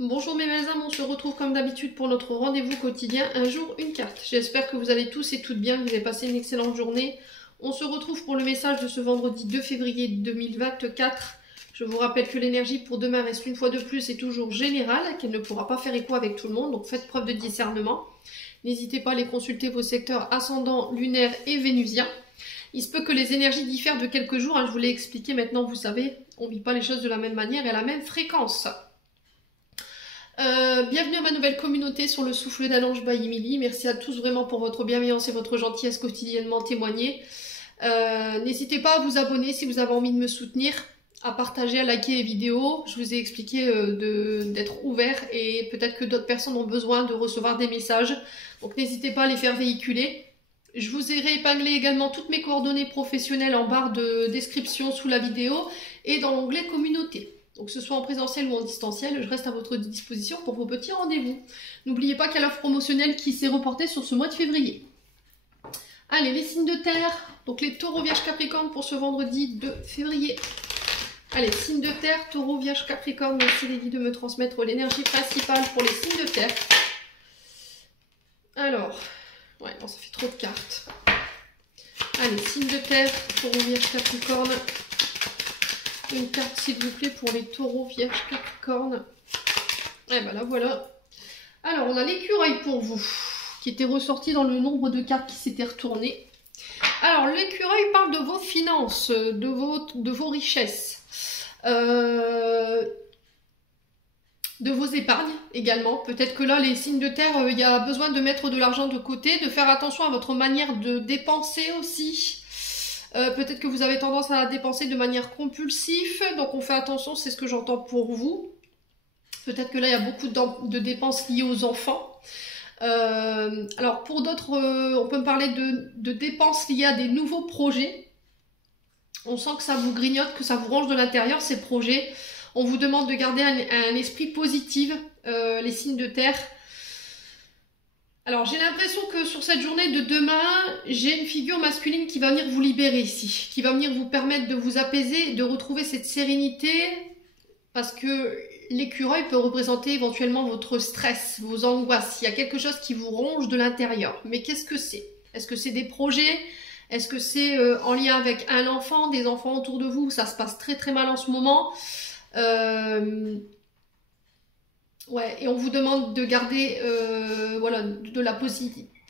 Bonjour mes belles âmes, on se retrouve comme d'habitude pour notre rendez-vous quotidien, un jour une carte. J'espère que vous allez tous et toutes bien, que vous avez passé une excellente journée. On se retrouve pour le message de ce vendredi 2 février 2024. Je vous rappelle que l'énergie pour demain reste une fois de plus et toujours générale, qu'elle ne pourra pas faire écho avec tout le monde, donc faites preuve de discernement. N'hésitez pas à aller consulter vos secteurs ascendant, lunaire et vénusien. Il se peut que les énergies diffèrent de quelques jours, je vous l'ai expliqué maintenant, vous savez, on ne vit pas les choses de la même manière et à la même fréquence. Bienvenue à ma nouvelle communauté sur le souffle d'un ange by Emily. Merci à tous vraiment pour votre bienveillance et votre gentillesse quotidiennement témoignée. N'hésitez pas à vous abonner si vous avez envie de me soutenir, à partager, à liker les vidéos. Je vous ai expliqué d'être ouvert et peut-être que d'autres personnes ont besoin de recevoir des messages. Donc n'hésitez pas à les faire véhiculer. Je vous ai réépinglé également toutes mes coordonnées professionnelles en barre de description sous la vidéo et dans l'onglet communauté. Donc que ce soit en présentiel ou en distanciel, je reste à votre disposition pour vos petits rendez-vous. N'oubliez pas qu'il y a l'offre promotionnelle qui s'est reportée sur ce mois de février. Allez, les signes de terre, donc les taureaux, vierges, capricorne pour ce vendredi 2 février. Allez, signes de terre, taureau, vierge, capricorne, merci les guides de me transmettre l'énergie principale pour les signes de terre. Alors, ouais, non, ça fait trop de cartes. Allez, signes de terre, taureau, vierge, capricorne. Une carte s'il vous plaît pour les taureaux, vierges, capricorne. Et ben là voilà. Alors on a l'écureuil pour vous, qui était ressorti dans le nombre de cartes qui s'étaient retournées. Alors l'écureuil parle de vos finances, de vos richesses, de vos épargnes également. Peut-être que là les signes de terre, il y a besoin de mettre de l'argent de côté, de faire attention à votre manière de dépenser aussi. Peut-être que vous avez tendance à dépenser de manière compulsive, donc on fait attention, c'est ce que j'entends pour vous. Peut-être que là, il y a beaucoup de dépenses liées aux enfants. Alors pour d'autres, on peut me parler de dépenses liées à des nouveaux projets. On sent que ça vous grignote, que ça vous range de l'intérieur, ces projets. On vous demande de garder un esprit positif, les signes de terre. Alors j'ai l'impression que sur cette journée de demain, j'ai une figure masculine qui va venir vous libérer ici, qui va venir vous permettre de vous apaiser, de retrouver cette sérénité, parce que l'écureuil peut représenter éventuellement votre stress, vos angoisses. Il y a quelque chose qui vous ronge de l'intérieur. Mais qu'est-ce que c'est? Est-ce que c'est des projets? Est-ce que c'est en lien avec un enfant, des enfants autour de vous? Ça se passe très très mal en ce moment. Ouais, et on vous demande de garder voilà, de la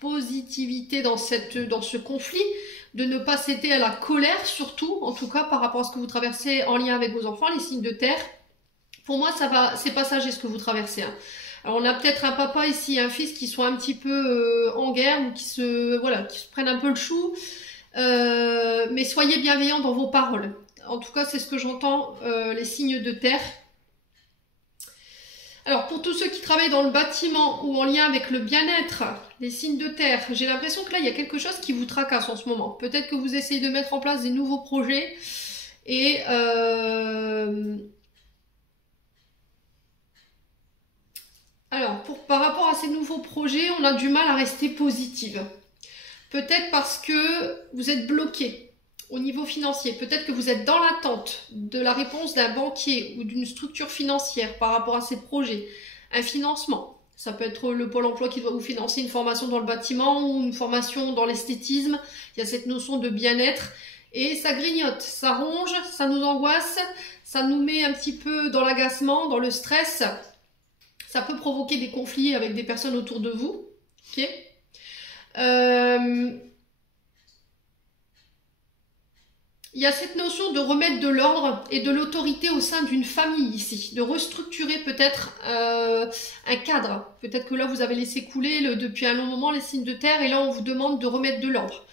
positivité dans ce conflit, de ne pas céder à la colère surtout, en tout cas par rapport à ce que vous traversez en lien avec vos enfants, les signes de terre. Pour moi, ça va, c'est passager ce que vous traversez. Hein. Alors on a peut-être un papa ici, un fils qui sont un petit peu en guerre ou qui se prennent un peu le chou, mais soyez bienveillants dans vos paroles. En tout cas, c'est ce que j'entends, les signes de terre. Alors, pour tous ceux qui travaillent dans le bâtiment ou en lien avec le bien-être, les signes de terre, j'ai l'impression que là, il y a quelque chose qui vous tracasse en ce moment. Peut-être que vous essayez de mettre en place des nouveaux projets et alors, par rapport à ces nouveaux projets, on a du mal à rester positive. Peut-être parce que vous êtes bloqué au niveau financier. Peut-être que vous êtes dans l'attente de la réponse d'un banquier ou d'une structure financière par rapport à ces projets. Un financement. Ça peut être le Pôle emploi qui doit vous financer une formation dans le bâtiment ou une formation dans l'esthétisme. Il y a cette notion de bien-être. Et ça grignote, ça ronge, ça nous angoisse, ça nous met un petit peu dans l'agacement, dans le stress. Ça peut provoquer des conflits avec des personnes autour de vous. Ok. Il y a cette notion de remettre de l'ordre et de l'autorité au sein d'une famille ici, de restructurer peut-être un cadre. Peut-être que là vous avez laissé couler depuis un long moment les signes de terre et là on vous demande de remettre de l'ordre.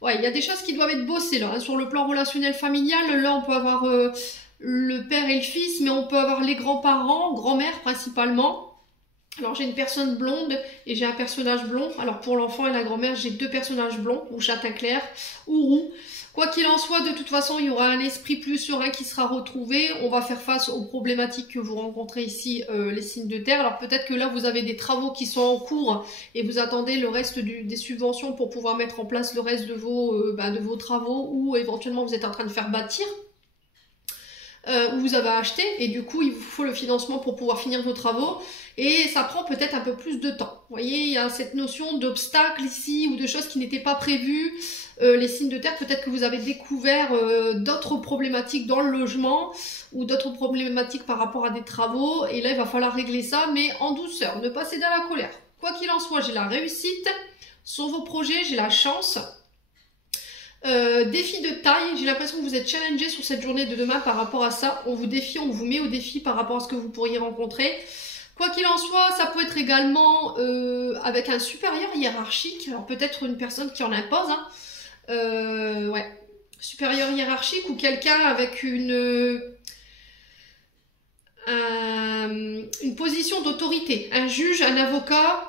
Ouais, il y a des choses qui doivent être bossées là, hein. Sur le plan relationnel familial, là on peut avoir le père et le fils, mais on peut avoir les grands-parents, grand-mère principalement. Alors j'ai une personne blonde et j'ai un personnage blond. Alors pour l'enfant et la grand-mère, j'ai deux personnages blonds, ou châtain clair, ou roux. Quoi qu'il en soit, de toute façon, il y aura un esprit plus serein qui sera retrouvé. On va faire face aux problématiques que vous rencontrez ici, les signes de terre. Alors peut-être que là, vous avez des travaux qui sont en cours et vous attendez le reste des subventions pour pouvoir mettre en place le reste de vos travaux ou éventuellement vous êtes en train de faire bâtir. où vous avez acheté et du coup il vous faut le financement pour pouvoir finir vos travaux et ça prend peut-être un peu plus de temps. Vous voyez, il y a cette notion d'obstacle ici ou de choses qui n'étaient pas prévues. Les signes de terre, peut-être que vous avez découvert d'autres problématiques dans le logement ou d'autres problématiques par rapport à des travaux et là il va falloir régler ça mais en douceur, ne pas céder à la colère. Quoi qu'il en soit, j'ai la réussite sur vos projets, j'ai la chance. Défi de taille, j'ai l'impression que vous êtes challengé sur cette journée de demain par rapport à ça. On vous défie, on vous met au défi par rapport à ce que vous pourriez rencontrer. Quoi qu'il en soit, ça peut être également avec un supérieur hiérarchique, alors peut-être une personne qui en impose, hein. Ouais, supérieur hiérarchique ou quelqu'un avec une position d'autorité, un juge, un avocat.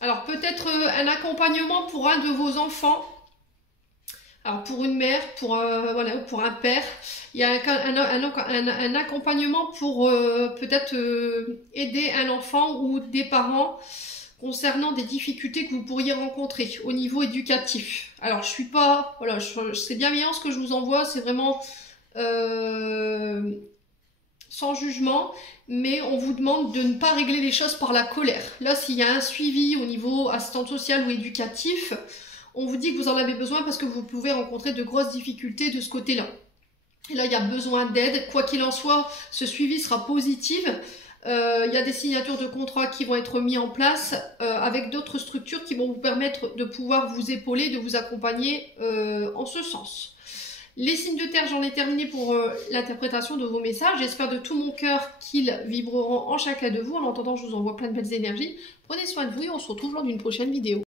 Alors peut-être un accompagnement pour un de vos enfants. Alors pour une mère, voilà, pour un père, il y a un accompagnement pour peut-être aider un enfant ou des parents concernant des difficultés que vous pourriez rencontrer au niveau éducatif. Alors je suis pas, voilà, c'est bienveillant ce que je vous envoie, c'est vraiment sans jugement, mais on vous demande de ne pas régler les choses par la colère. Là, s'il y a un suivi au niveau assistante sociale ou éducatif, on vous dit que vous en avez besoin parce que vous pouvez rencontrer de grosses difficultés de ce côté-là. Et là, il y a besoin d'aide. Quoi qu'il en soit, ce suivi sera positif. Il y a des signatures de contrats qui vont être mis en place avec d'autres structures qui vont vous permettre de pouvoir vous épauler, de vous accompagner en ce sens. Les signes de terre, j'en ai terminé pour l'interprétation de vos messages. J'espère de tout mon cœur qu'ils vibreront en chacun de vous. En attendant, je vous envoie plein de belles énergies. Prenez soin de vous et on se retrouve lors d'une prochaine vidéo.